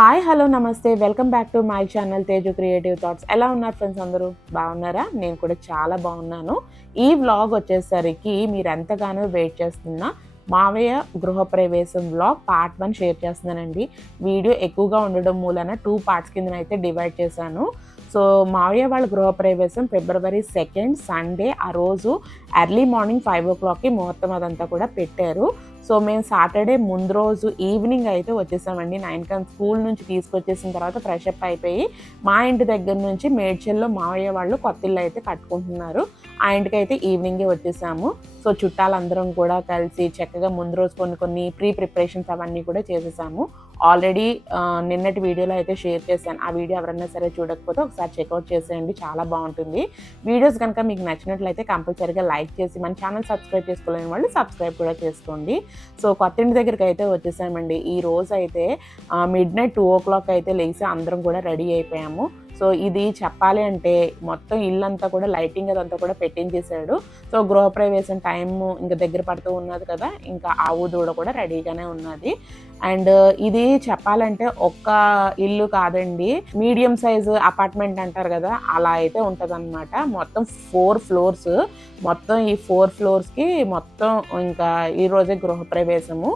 Hi hello నమస్తే welcome back to my channel Teju creative thoughts. ఎలా ఉన్నారు ఫ్రెండ్స్? అందరూ బాగున్నారా? నేను కూడా చాలా బాగున్నాను. ఈ వ్లాగ్ వచ్చేసరికి మీరు ఎంతగానో వెయిట్ చేస్తున్న మావయ్య గృహప్రవేశం వ్లాగ్ పార్ట్ 1 షేర్ చేస్తున్నానండి. వీడియో ఎక్కువగా ఉండడం మూలన 2 పార్ట్స్ కిందనైతే డివైడ్ చేశాను. సో మావయ్య వాళ్ళ గృహప్రవేశం February 2 సండే. ఆ రోజు ఎర్లీ మార్నింగ్ 5 o'clockకి ముహూర్తం అదంతా కూడా పెట్టారు. సో మేము సాటర్డే ముందు రోజు ఈవినింగ్ అయితే వచ్చేసామండి. 9 స్కూల్ నుంచి తీసుకొచ్చేసిన తర్వాత ఫ్రెష్ అప్ అయిపోయి మా ఇంటి దగ్గర నుంచి మేడ్చల్లో మావయ్య వాళ్ళు కొత్త ఇల్లు అయితే కట్టుకుంటున్నారు. ఆ ఇంటికి అయితే ఈవినింగే వచ్చేసాము. సో చుట్టాలందరం కూడా కలిసి చక్కగా ముందు రోజు కొన్ని ప్రిపరేషన్స్ అవన్నీ కూడా చేసేసాము. ఆల్రెడీ నిన్నటి వీడియోలో అయితే షేర్ చేశాను. ఆ వీడియో ఎవరైనా సరే చూడకపోతే ఒకసారి చెక్అవుట్ చేసేయండి, చాలా బాగుంటుంది. వీడియోస్ కనుక మీకు నచ్చినట్లయితే కంపల్సరీగా లైక్ చేసి మన ఛానల్ సబ్స్క్రైబ్ చేసుకోలేని వాళ్ళు సబ్స్క్రైబ్ కూడా చేసుకోండి. సో కొత్త ఇంటి దగ్గరికి అయితే వచ్చేసామండి. ఈ రోజు అయితే midnight 2 o'clock అయితే లేచి అందరం కూడా రెడీ అయిపోయాము. సో ఇది చెప్పాలి అంటే మొత్తం ఇల్లంతా కూడా లైటింగ్ అదంతా కూడా పెట్టించేసాడు. సో గృహప్రవేశం టైం ఇంకా దగ్గర పడుతూ ఉన్నది కదా, ఇంకా ఆవు దూడ కూడా రెడీగానే ఉన్నది. అండ్ ఇది చెప్పాలంటే ఒక్క ఇల్లు కాదండి, మీడియం సైజు అపార్ట్మెంట్ అంటారు కదా, అలా అయితే ఉంటుంది అనమాట. మొత్తం 4 floors. మొత్తం ఈ 4 floors మొత్తం ఇంకా ఈరోజే గృహప్రవేశము.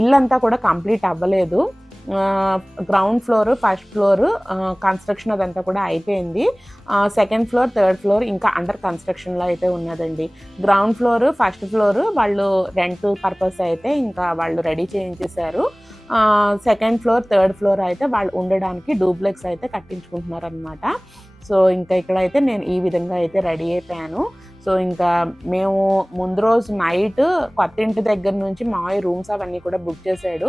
ఇల్లంతా కూడా కంప్లీట్ అవ్వలేదు. Ground floor, first floor construction అదంతా కూడా అయిపోయింది. సెకండ్ ఫ్లోర్, థర్డ్ ఫ్లోర్ ఇంకా అండర్ కన్స్ట్రక్షన్లో అయితే ఉన్నదండి. గ్రౌండ్ ఫ్లోర్, ఫస్ట్ ఫ్లోర్ వాళ్ళు రెంట్ పర్పస్ అయితే ఇంకా వాళ్ళు రెడీ చేయించేశారు. సెకండ్ ఫ్లోర్, థర్డ్ ఫ్లోర్ అయితే వాళ్ళు ఉండడానికి డూప్లెక్స్ అయితే కట్టించుకుంటున్నారు అనమాట. సో ఇంకా ఇక్కడైతే నేను ఈ విధంగా అయితే రెడీ అయిపోయాను. సో ఇంకా మేము ముందు రోజు నైట్ కొత్త ఇంటి దగ్గర నుంచి మావయ్య రూమ్స్ అవన్నీ కూడా బుక్ చేశాడు.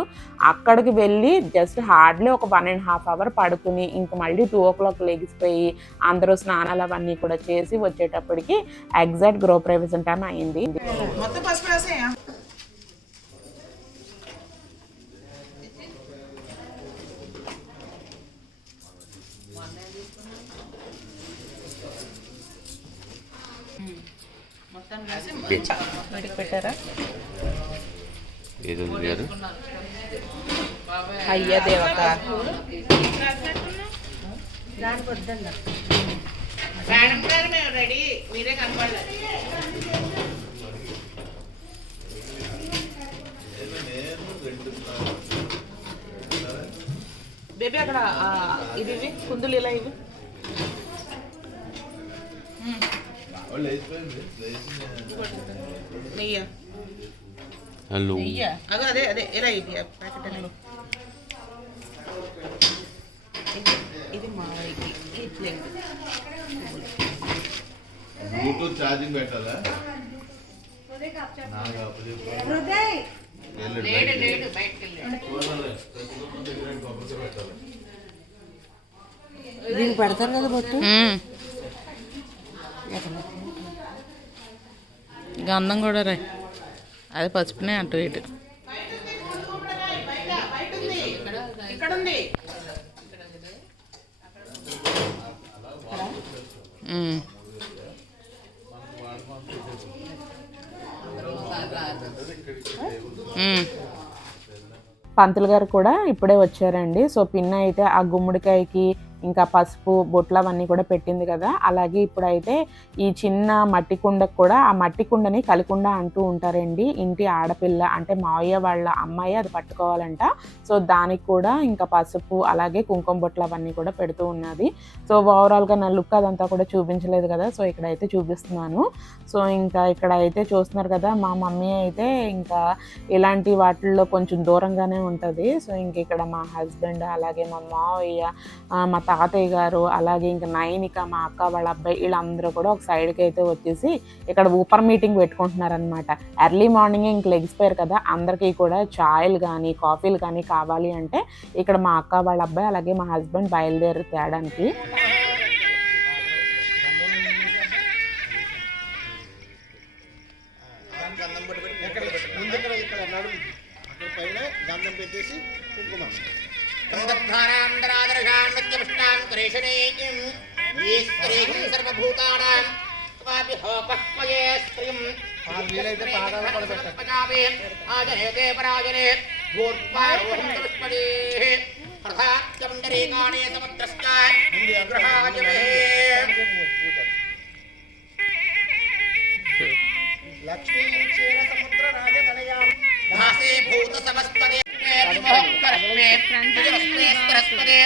అక్కడికి వెళ్ళి జస్ట్ హార్డ్లీ ఒక 1.5 hour పడుకుని ఇంక మళ్ళీ 2 o'clock లెగిసిపోయి అందరూ స్నానాలు అవన్నీ కూడా చేసి వచ్చేటప్పటికి ఎగ్జాక్ట్ గృహప్రవేశం టైం అయింది. పెట్టారా అయ్యా దేవత రెడీ మీరే కనపడాలి. బేబీ అక్కడ ఇవి కుందులు ఇలా ఇవి హలో అదే అదే ఎలా ఇది ప్యాకెట్ అని ఇది మావయ్యకి ఈ ప్లేట్ బ్లూటూత్ ఛార్జింగ్ పెట్టాలా? లేడు బయటకి దీనికి పెడతారు కదా బొట్టు, గంధం కూడా రా, అది పసుపునే అటు ఇటు. పంతులు గారు కూడా ఇప్పుడే వచ్చారండి. సో పిన్న అయితే ఆ గుమ్మడికాయకి ఇంకా పసుపు బొట్లు అవన్నీ కూడా పెట్టింది కదా, అలాగే ఇప్పుడైతే ఈ చిన్న మట్టి కుండకు కూడా, ఆ మట్టి కుండని కలికుండ అంటూ ఉంటారండి. ఇంటి ఆడపిల్ల అంటే మావయ్య వాళ్ళ అమ్మాయి అది పట్టుకోవాలంట. సో దానికి కూడా ఇంకా పసుపు అలాగే కుంకుమ బొట్లు అవన్నీ కూడా పెడుతూ ఉన్నది. సో ఓవరాల్గా నా లుక్ అదంతా కూడా చూపించలేదు కదా, సో ఇక్కడైతే చూపిస్తున్నాను. సో ఇంకా ఇక్కడ అయితే చూస్తున్నారు కదా, మా మమ్మీ అయితే ఇంకా ఇలాంటి వాటిల్లో కొంచెం దూరంగానే ఉంటుంది. సో ఇంక ఇక్కడ మా హస్బెండ్ అలాగే మా మావయ్య, మా తాతయ్య గారు అలాగే ఇంకా నైనిక మా అక్క వాళ్ళ అబ్బాయి వీళ్ళందరూ కూడా ఒక సైడ్కి అయితే వచ్చేసి ఇక్కడ ఊపర్ మీటింగ్ పెట్టుకుంటున్నారనమాట. ఎర్లీ మార్నింగ్ ఇంక లెగిసిపోయారు కదా, అందరికీ కూడా ఛాయలు కానీ కాఫీలు కానీ కావాలి అంటే ఇక్కడ మా అక్క వాళ్ళ అబ్బాయి అలాగే మా హస్బెండ్ బయలుదేరి తేడానికి. लक्ष्मी क्षीर समुद्र राज तनया भासे भूत समस्तदे करस्मे तुजस्मे सरस्वते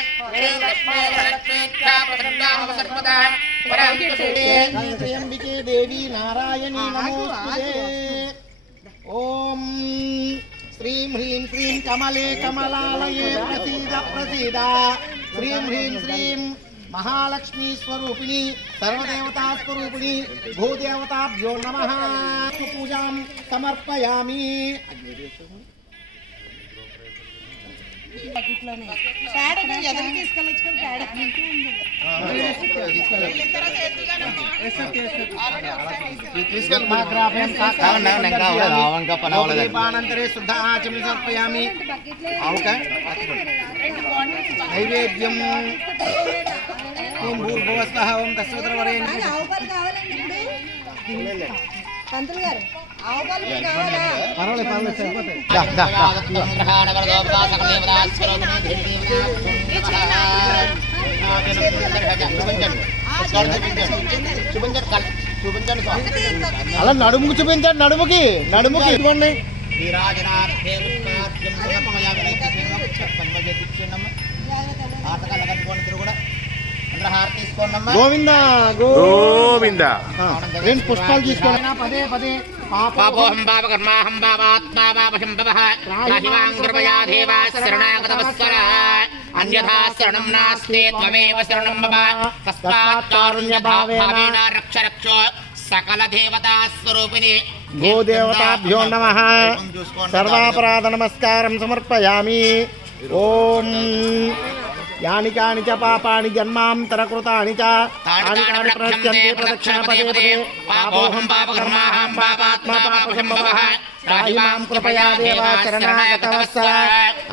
लक्ष्मी लक्ष्मी ख्यापसन्नाम सर्वदा परम्परे देवी नारायणी नमोस्तुते ओम श्रीं ह्रीं श्रीं कमले कमलालये प्रसीद प्रसीद श्रीं ह्रीं श्रीं महालक्ष्मी स्वरूपिणी सर्वदेवता स्वरूपिणी भूदेवताभ्यो नमः पूजां समर्पयामि दीपानन्तरे शुद्ध आचमनं समर्पयामि नैवेद्यं ओम भूर्भुवस्वः ओम तस्सवितुर्वरेण्यं పంతులు గారు ఆవుపాలు కావాలా పర్వాలేదు సరిపోతాయి దా అలా నడుముకు చూపించండి నడుముకి ఇవ్వండి గోవింద గోవింద రెండు పుష్పాలు తీసుకోండి పదే పదే పాపోహం పాపకర్మాహం పాపాత్మా పాపశం పవః రాహిమాం కృపయా దేవా శరణాగతవత్సర అన్యథా శరణం నాస్తి త్వమేవ శరణం మమ తస్మాత్ కారుణ్యభావేన రక్ష రక్షో సకల దేవతా స్వరూపిణి గోదేవతాభ్యో నమః సర్వాపరాధ నమస్కారం సమర్పయామి ఓం యాని కాని చ పాపాని జన్మాంతరకృతాని చ తాని కాని ప్రత్యంతే ప్రదక్షిణ పదే పదే పాపోహం పాపకర్మాహం పాపాత్మా పాపశం పవః రాహిమాం కృపయా దేవా శరణాగతవత్సల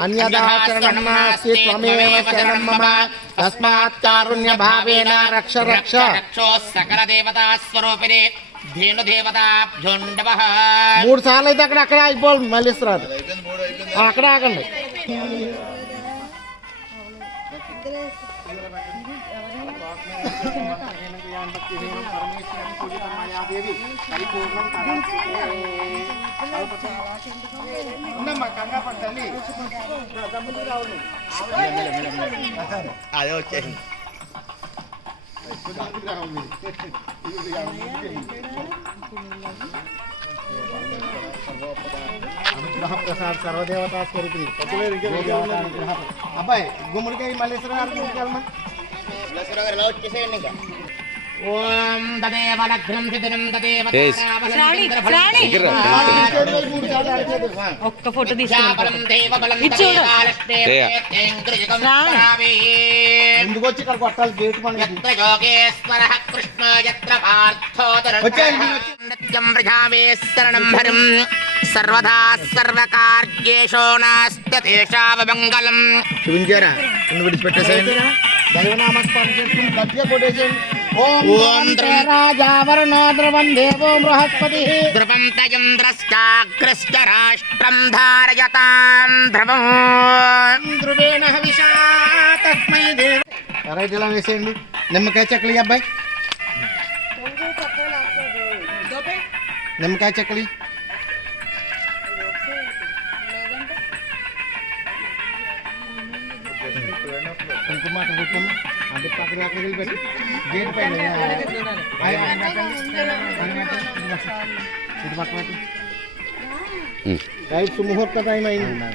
అన్యథా శరణం నాస్తి త్వమేవ శరణం మమ తస్మాత్ కారుణ్యభావేన రక్ష రక్ష రక్షో సకల దేవతా స్వరూపిణి ధేను దేవతాభ్యో నమః 3 సార్లు అయితే అక్కడ అయిపోవాలి మళ్ళీ ఇస్తారు అక్కడ ఆగండి అదే వచ్చేసింది ప్రసాద్ సర్వదేవతా స్వరూపిణి అబ్బాయి గుమ్మడికాయ మల్లేశ్వర గారు వచ్చేసేయండి ఇంకా ఓం తదేవ లగ్నం సిద్ధిరం తదేవ ఒక్క ఫోటో తీసుకుంటాం ముందుకు వచ్చి ఇక్కడ కొట్టాలి గేట్ యత్ర యోగేశ్వరః కృష్ణ యత్ర పార్థో నిత్యం ప్రజావేశరణం హరిం సర్వదా సర్వకార్యేషు నాస్తి తేషావమంగళం చూపించారా ముందు విడిచిపెట్టేసేయండి దైవనామస్మరణ చేసుకుని గట్టిగా కొట్టేసేయండి ఓం రాజావరణో ద్రవం దేవో బృహస్పతి ధ్రువం తయంద్రశ్చాగ్రశ్చ రాష్ట్రం ధారయతాం ధ్రువం ధ్రువేణ హవిషా తస్మై దేవ రైట్ ఇలా వేసేయండి నిమ్మకాయ చెక్కలి అబ్బాయి నిమ్మకాయ చెక్కలి కుంకుమ కుటుంబం అంటే పక్కన అక్కడికి పెట్టి గేట్ పైన ఇటు పక్క పెట్టి రైట్ ముహూర్త టైం అయింది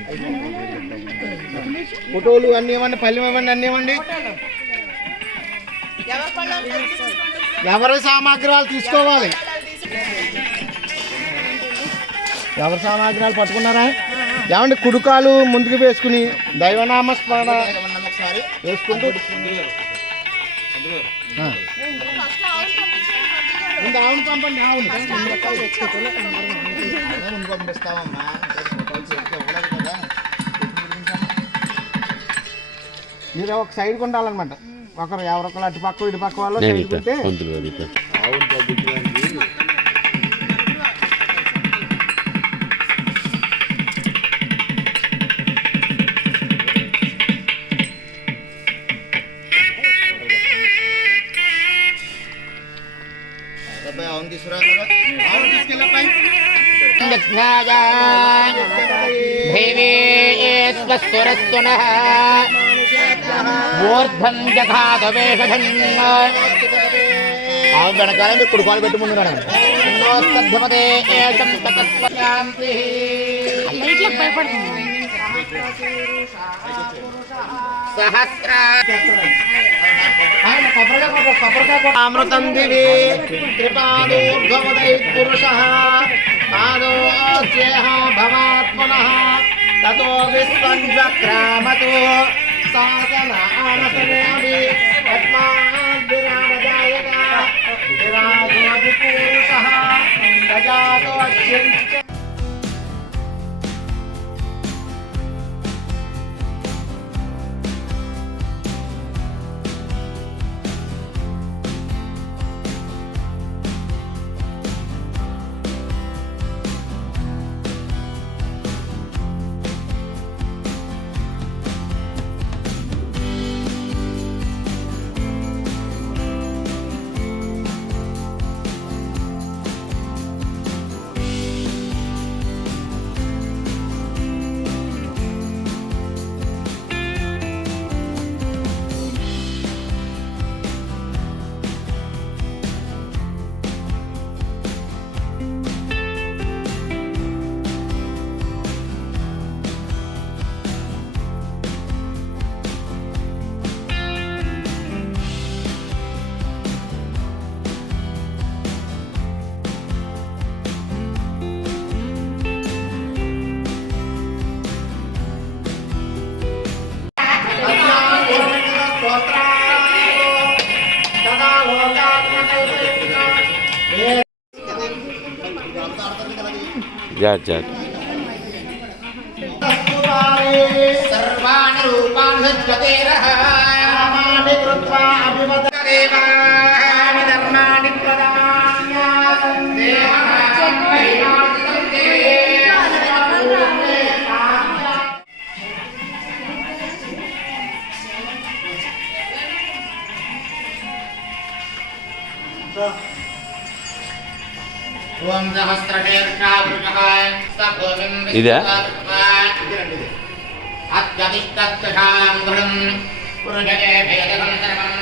ఫోటోలు అన్నీ ఇవ్వండి పల్లెం ఇవ్వండి అన్నీ ఇవ్వండి ఎవరి సామాగ్రాలు తీసుకోవాలి ఎవరి సామాగ్రాలు పట్టుకున్నారా ఏమండి కుడుకాలు ముందుకు వేసుకుని దైవనామస్మరణ వేసుకుంటూ ఆవును పంపండి ఆవును పంపిస్తామమ్మా మీరు ఒక సైడ్కి ఉండాలన్నమాట ఒకరు ఎవరొకరు అటు పక్క ఇటు పక్క వాళ్ళు సైడ్కి ఉంటే स्वस्वरस्वनः ऊर्ध्वं जघातवेषधन् వెనకాల మీరు కుడిపాలు పెట్టి ముందు నోస్తధ్యమదే ఏషం తతస్వశాంతి సహస్రామృతం దివి త్రిపాదోర్ధ్వమదై పురుషః పాదోస్యేహ భవాత్మనః తతో విశ్వం చక్రామతో సాధన ఆనసనేమి పద్మాద్విరామజాయత విరాజోది పురుషః ప్రజాతో అత్యంత जा सर्वाणि रूपाणि सज्जतेरः नामानि कृत्वा अभिवददेवानि धर्माणि प्रदान्य ओम सहस्रशीर्षावृषः सभूमिं अत्यधिष्ठत्तशां गृहं पुरुषये भेदकं सर्वं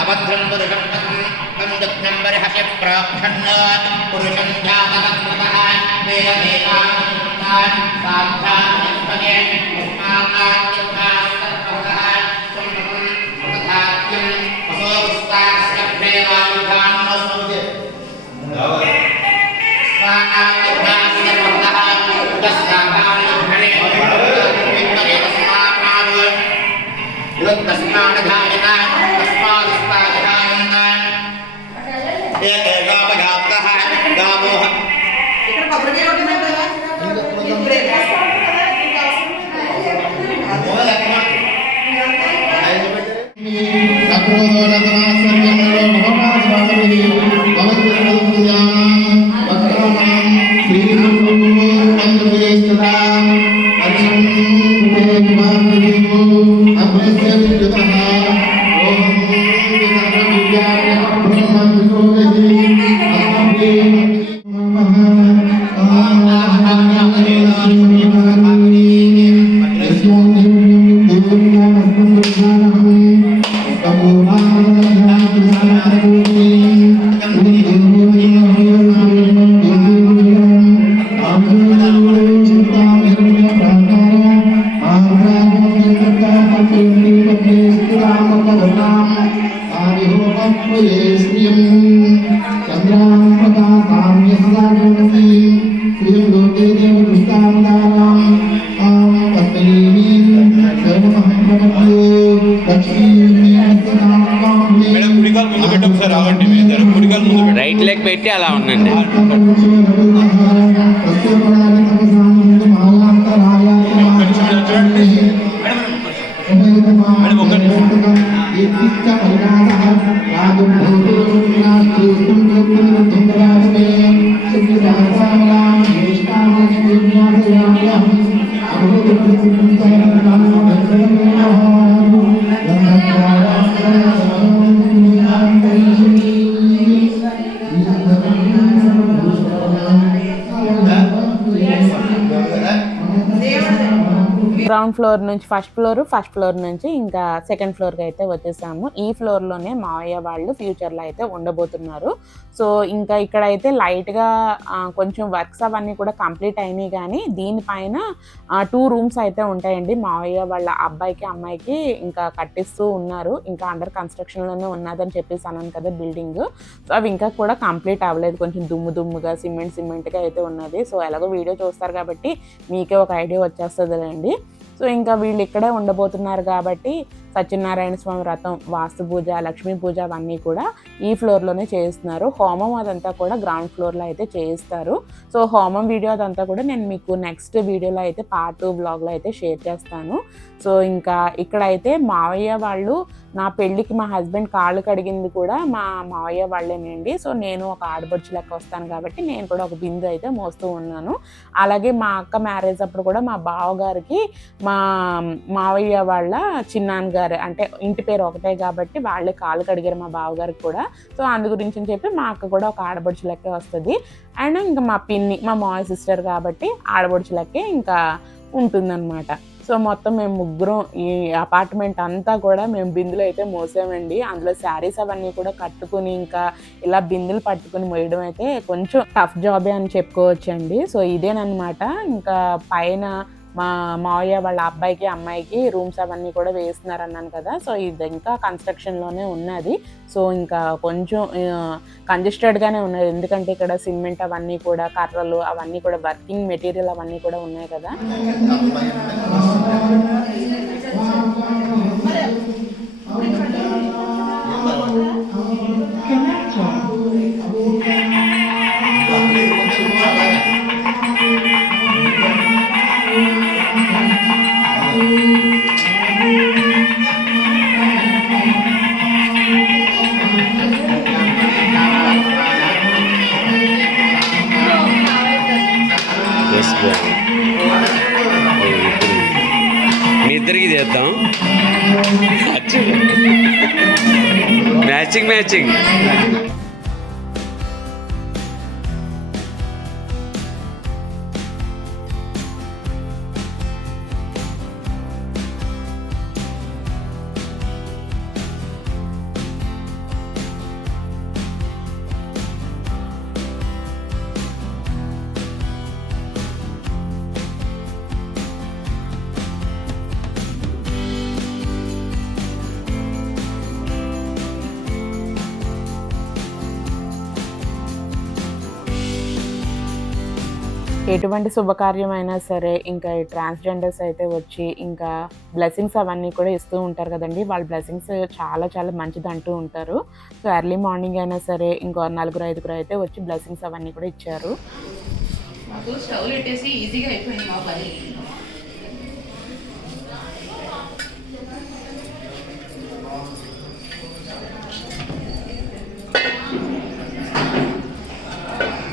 अभद्रं पुरुषं तं दग्धं बर्हस्य प्राक्षन् पुरुषं जातवत्मतः वेदमेकान्तान् साध्यान्यस्पदे पुष्पान्नान्यस्पदः सुन्दरं तथात्यं वसोस्तास्य प्रेमायुधान्नोऽस्मृते स्वानात्युधास्य भक्तः उदस्याभानिर्भणे तस्मादघायता तस्मादस्तादघायन्ता एके गावघातः गावोः రైట్ లెగ్ పెట్టి అలా ఉండండి. మేడం గ్రౌండ్ ఫ్లోర్ నుంచి ఫస్ట్ ఫ్లోర్ నుంచి ఇంకా సెకండ్ ఫ్లోర్కి అయితే వచ్చేసాము. ఈ ఫ్లోర్లోనే మావయ్య వాళ్ళు ఫ్యూచర్లో అయితే ఉండబోతున్నారు. సో ఇంకా ఇక్కడైతే లైట్గా కొంచెం వర్క్స్ అవన్నీ కూడా కంప్లీట్ అయినాయి, కానీ దీనిపైన 2 రూమ్స్ అయితే ఉంటాయండి. మావయ్య వాళ్ళ అబ్బాయికి అమ్మాయికి ఇంకా కట్టిస్తూ ఉన్నారు. ఇంకా అండర్ కన్స్ట్రక్షన్లోనే ఉన్నదని చెప్పేసి అన్నాను కదా బిల్డింగ్. సో అవి ఇంకా కూడా కంప్లీట్ అవ్వలేదు, కొంచెం దుమ్ముగా సిమెంట్గా అయితే ఉన్నది. సో ఎలాగో వీడియో చూస్తారు కాబట్టి మీకే ఒక ఐడియా వచ్చేస్తుందిలేండి. సో ఇంకా వీళ్ళు ఇక్కడే ఉండబోతున్నారు కాబట్టి సత్యనారాయణ స్వామి వ్రతం, వాస్తు పూజ, లక్ష్మీ పూజ అవన్నీ కూడా ఈ ఫ్లోర్లోనే చేయిస్తున్నారు. హోమం అదంతా కూడా గ్రౌండ్ ఫ్లోర్లో అయితే చేయిస్తారు. సో హోమం వీడియో అదంతా కూడా నేను మీకు నెక్స్ట్ వీడియోలో అయితే పార్ట్ 2 బ్లాగ్లో అయితే షేర్ చేస్తాను. సో ఇంకా ఇక్కడైతే మావయ్య వాళ్ళు నా పెళ్ళికి మా హస్బెండ్ కాళ్ళు కడిగింది కూడా మా మావయ్య వాళ్ళేనండి. సో నేను ఒక ఆడపడుచు లెక్క వస్తాను కాబట్టి నేను కూడా ఒక బిందు అయితే మోస్తూ ఉన్నాను. అలాగే మా అక్క మ్యారేజ్ అప్పుడు కూడా మా బావగారికి మా మావయ్య వాళ్ళ చిన్నాన్నగారు, అంటే ఇంటి పేరు ఒకటే కాబట్టి వాళ్ళే కాళ్ళు కడిగారు మా బావగారికి కూడా. సో అందు గురించి అని చెప్పి మా అక్క కూడా ఒక ఆడపడుచు లెక్కే వస్తుంది. అండ్ ఇంకా మా పిన్ని మా మావయ్య సిస్టర్ కాబట్టి ఆడపడుచు లెక్కే ఇంకా ఉంటుందన్నమాట. సో మొత్తం మేము ముగ్గురం ఈ అపార్ట్మెంట్ అంతా కూడా మేము బిందులు అయితే మోసామండి. అందులో శారీస్ అవన్నీ కూడా కట్టుకుని ఇంకా ఇలా బిందులు పట్టుకుని మోయడం అయితే కొంచెం టఫ్ జాబే అని చెప్పుకోవచ్చండి. సో ఇదేనమాట. ఇంకా పైన మా మావయ్య వాళ్ళ అబ్బాయికి అమ్మాయికి రూమ్స్ అవన్నీ కూడా వేస్తున్నారు అన్నాను కదా. సో ఇది ఇంకా కన్స్ట్రక్షన్లోనే ఉన్నది. సో ఇంకా కొంచెం కంజెస్టెడ్గానే ఉన్నది, ఎందుకంటే ఇక్కడ సిమెంట్ అవన్నీ కూడా, కర్రలు అవన్నీ కూడా, వర్కింగ్ మెటీరియల్ అవన్నీ కూడా ఉన్నాయి కదా. మీ ఇద్దరికి చేద్దాం మ్యాచింగ్. ఎటువంటి శుభకార్యమైనా సరే ఇంకా ఈ ట్రాన్స్జెండర్స్ అయితే వచ్చి ఇంకా బ్లెస్సింగ్స్ అవన్నీ కూడా ఇస్తూ ఉంటారు కదండి. వాళ్ళ బ్లెస్సింగ్స్ చాలా మంచిది అంటూ ఉంటారు. సో ఎర్లీ మార్నింగ్ అయినా సరే ఇంకో 4-5 అయితే వచ్చి బ్లెస్సింగ్స్ అవన్నీ కూడా ఇచ్చారు. స్టవ్ పెట్టేసి ఈజీగా అయిపోయింది మా పని.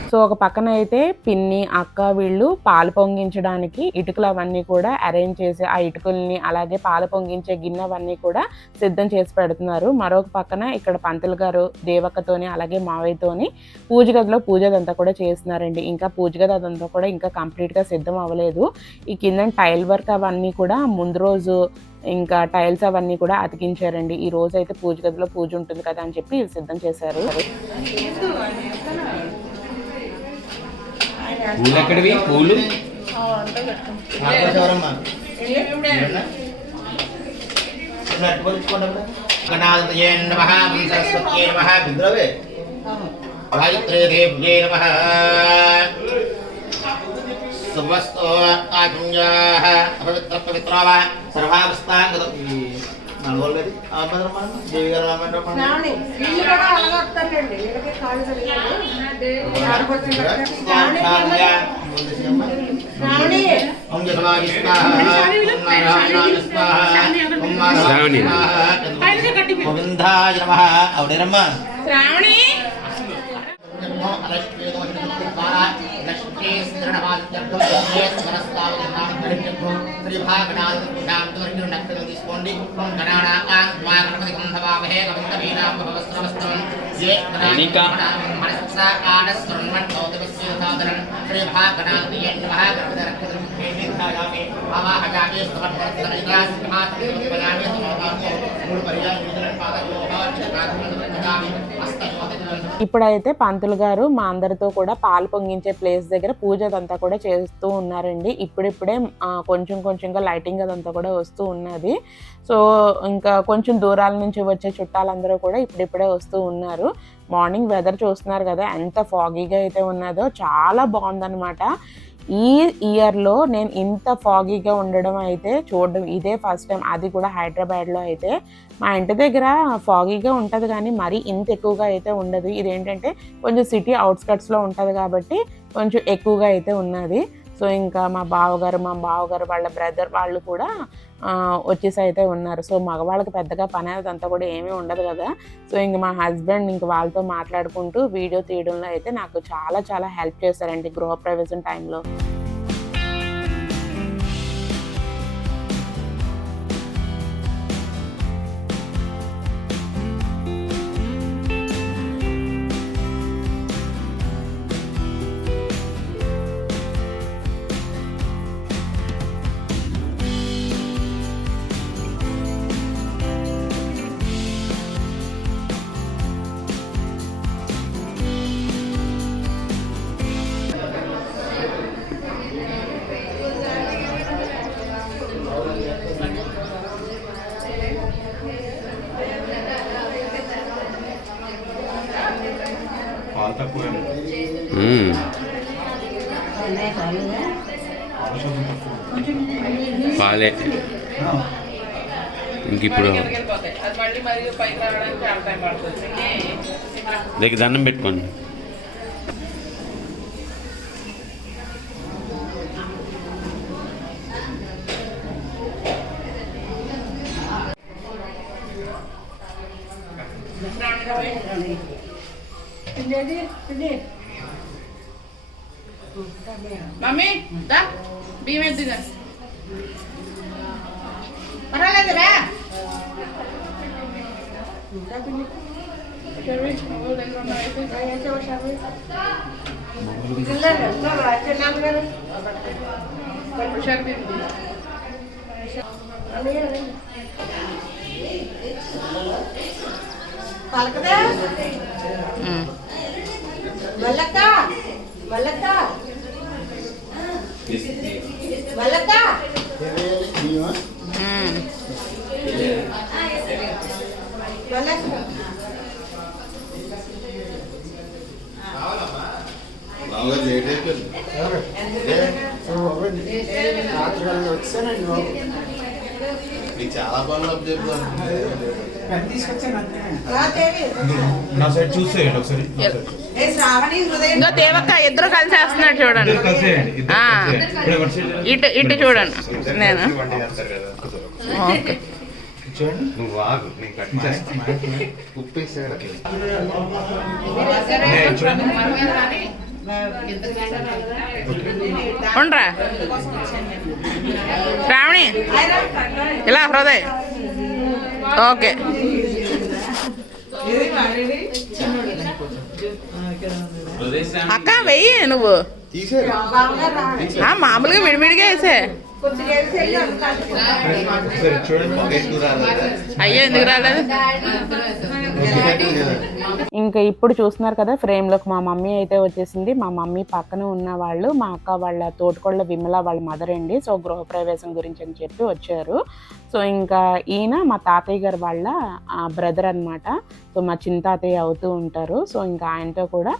సో ఒక పక్కన అయితే పిన్ని అక్క వీళ్ళు పాలు పొంగించడానికి ఇటుకలు అవన్నీ కూడా అరేంజ్ చేసి ఆ ఇటుకల్ని అలాగే పాలు పొంగించే గిన్నె అవన్నీ కూడా సిద్ధం చేసి పెడుతున్నారు. మరొక పక్కన ఇక్కడ పంతులు గారు దేవక్కతోని అలాగే మావయ్యతోని పూజ గదిలో పూజ అదంతా కూడా చేస్తున్నారండి. ఇంకా పూజ గది అదంతా కూడా ఇంకా కంప్లీట్గా సిద్ధం అవ్వలేదు. ఈ కింద టైల్ వర్క్ అవన్నీ కూడా ముందు రోజు ఇంకా టైల్స్ అవన్నీ కూడా అతికించారండి. ఈ రోజు అయితే పూజ గదిలో పూజ ఉంటుంది కదా అని చెప్పి సిద్ధం చేశారు. పూలు ఎక్కడివి? పూలు కట్టి గోవిందాయ నమః. అవునేనమ్మా. శ్రావణి తీసుకోండి. ఇప్పుడైతే పంతులు గారు మా అందరితో కూడా పాలు పొంగించే ప్లేస్ దగ్గర పూజ అదంతా కూడా చేస్తూ ఉన్నారండి. ఇప్పుడిప్పుడే కొంచెం కొంచెంగా లైటింగ్ అదంతా కూడా వస్తూ ఉన్నది. సో ఇంకా కొంచెం దూరాల నుంచి వచ్చే చుట్టాలందరూ కూడా ఇప్పుడిప్పుడే వస్తూ ఉన్నారు. మార్నింగ్ వెదర్ చూస్తున్నారు కదా ఎంత ఫాగీగా అయితే ఉన్నదో, చాలా బాగుందన్నమాట. ఈ ఇయర్లో నేను ఇంత ఫాగీగా ఉండడం అయితే చూడడం ఇదే ఫస్ట్ టైం. అది కూడా హైదరాబాద్లో అయితే. మా ఇంటి దగ్గర ఫాగీగా ఉంటుంది కానీ మరీ ఇంత ఎక్కువగా అయితే ఉండదు. ఇదేంటంటే కొంచెం సిటీ అవుట్స్కట్స్లో ఉంటుంది కాబట్టి కొంచెం ఎక్కువగా అయితే ఉన్నది. సో ఇంకా మా బావగారు వాళ్ళ బ్రదర్ వాళ్ళు కూడా వచ్చేసి అయితే ఉన్నారు. సో మగవాళ్ళకి పెద్దగా పని అదంతా కూడా ఏమీ ఉండదు కదా. సో ఇంక మా హస్బెండ్ ఇంక వాళ్ళతో మాట్లాడుకుంటూ వీడియో తీయడంలో అయితే నాకు చాలా చాలా హెల్ప్ చేశారండి గృహప్రవేశం టైంలో. పాలే ఇంక ఇప్పుడు దగ్గర దండం పెట్టుకోండి. మమ్మీ దా బియ్యం ఎద్దుగా పర్వాలేదురా. పలకదా మల్లక్క మల్లక్క మల్లక్క చాలా బాగా నా సైడ్ చూసేయండి ఒకసారి. ఇంకా దేవక్క ఇద్దరు కలిసి వేస్తున్నాడు చూడండి. ఇటు ఇటు చూడండి. నేను ఓకే నువ్వు ఆగు, నేను కట్ చేస్తాను. ఉప్పేసాడు. ఉండరా శ్రావణి ఇలా హృదయ్ ఓకే. అక్క వెయ్యి నువ్వు మామూలుగా విడివిడిగా వేసే. అయ్యో ఎందుకు రాలేదు. ఇంకా ఇప్పుడు చూస్తున్నారు కదా ఫ్రేమ్లోకి మా మమ్మీ అయితే వచ్చేసింది. మా మమ్మీ పక్కన ఉన్న వాళ్ళు మా అక్క వాళ్ళ తోటకోళ్ళ విమల వాళ్ళ మదర్ అండి. సో గృహప్రవేశం గురించి అని చెప్పి వచ్చారు. సో ఇంకా ఈయన మా తాతయ్య గారు వాళ్ళ బ్రదర్ అనమాట. సో మా చిన్న తాతయ్య అవుతూ ఉంటారు. సో ఇంకా ఆయనతో కూడా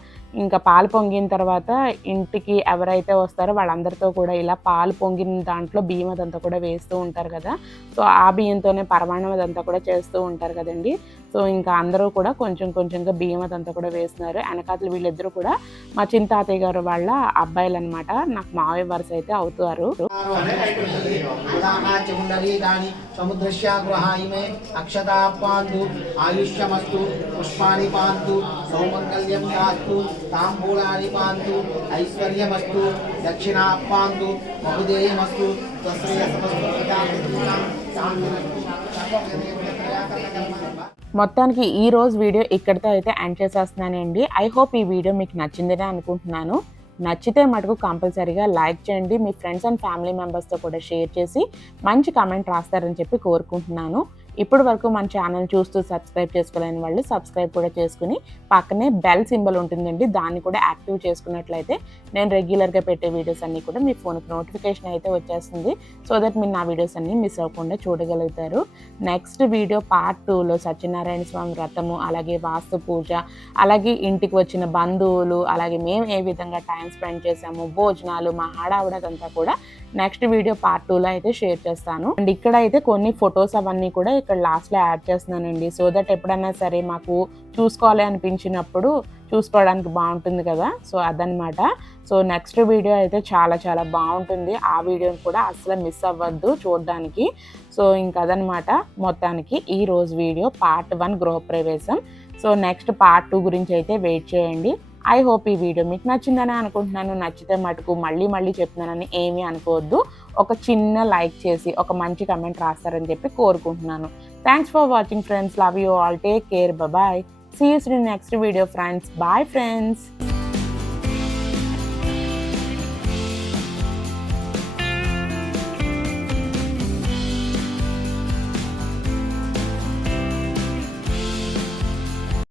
ఇంకా పాలు పొంగిన తర్వాత ఇంటికి ఎవరైతే వస్తారో వాళ్ళందరితో కూడా ఇలా పాలు పొంగిన దాంట్లో బియ్యం అదంతా కూడా వేస్తూ ఉంటారు కదా. సో ఆ బియ్యంతోనే పరమాణం అదంతా కూడా చేస్తూ ఉంటారు కదండి. సో ఇంకా అందరూ కూడా కొంచెం కొంచెంగా బియ్యం అదంతా కూడా వేస్తున్నారు. వెనకాతలు వీళ్ళిద్దరూ కూడా మా చిన్న తాతయ్య గారు వాళ్ళ అబ్బాయిలు అనమాట. నాకు మావయ్య వరుస అయితే అవుతారు. సముద్రస్య గృహాయిమే అక్షతా పాంతు ఆయుష్యమస్తు పుష్పాని పాంతు సౌమంగళ్యం శాస్తు తాంబూలాని పాంతు ఐశ్వర్యమస్తు దక్షిణా పాంతు బహుదేయమస్తు స్వశ్రేయసమస్తు. మొత్తానికి ఈ రోజు వీడియో ఇక్కడితో అయితే ఎండ్ చేసేస్తున్నానండి. ఐ హోప్ ఈ వీడియో మీకు నచ్చిందని అనుకుంటున్నాను. నచ్చితే మటుకు కంపల్సరీగా లైక్ చేయండి. మీ ఫ్రెండ్స్ అండ్ ఫ్యామిలీ మెంబర్స్తో కూడా షేర్ చేసి మంచి కామెంట్ రాస్తారని చెప్పి కోరుకుంటున్నాను. ఇప్పటి వరకు మన ఛానల్ చూస్తూ సబ్స్క్రైబ్ చేసుకోలేని వాళ్ళు సబ్స్క్రైబ్ కూడా చేసుకుని పక్కనే బెల్ సింబల్ ఉంటుందండి, దాన్ని కూడా యాక్టివ్ చేసుకున్నట్లయితే నేను రెగ్యులర్గా పెట్టే వీడియోస్ అన్నీ కూడా మీ ఫోన్కి నోటిఫికేషన్ అయితే వచ్చేస్తుంది. సో దట్ మీరు నా వీడియోస్ అన్నీ మిస్ అవ్వకుండా చూడగలుగుతారు. నెక్స్ట్ వీడియో పార్ట్ 2లో సత్యనారాయణ స్వామి వ్రతము, అలాగే వాస్తు పూజ, అలాగే ఇంటికి వచ్చిన బంధువులు, అలాగే మేము ఏ విధంగా టైం స్పెండ్ చేసాము, భోజనాలు, మా హడావుడంతా కూడా నెక్స్ట్ వీడియో పార్ట్ 2లో అయితే షేర్ చేస్తాను. అండ్ ఇక్కడ అయితే కొన్ని ఫొటోస్ అవన్నీ కూడా ఇక్కడ లాస్ట్లో యాడ్ చేస్తున్నానండి. సో దట్ ఎప్పుడైనా సరే మాకు చూసుకోవాలి అనిపించినప్పుడు చూసుకోవడానికి బాగుంటుంది కదా. సో అదనమాట. సో నెక్స్ట్ వీడియో అయితే చాలా చాలా బాగుంటుంది. ఆ వీడియోని కూడా అసలు మిస్ అవ్వద్దు చూడడానికి. సో ఇంకా అదనమాట. మొత్తానికి ఈ రోజు వీడియో పార్ట్ 1 గృహప్రవేశం. సో నెక్స్ట్ పార్ట్ 2 గురించి అయితే వెయిట్ చేయండి. ఐ హోప్ ఈ వీడియో మీకు నచ్చిందని అనుకుంటున్నాను. నచ్చితే మటుకు మళ్ళీ చెప్తున్నానని ఏమీ అనుకోవద్దు. ఒక చిన్న లైక్ చేసి ఒక మంచి కమెంట్ రాస్తారని చెప్పి కోరుకుంటున్నాను. Thanks for watching friends. Love you all. Take care. Bye. See you in next video friends. Bye friends.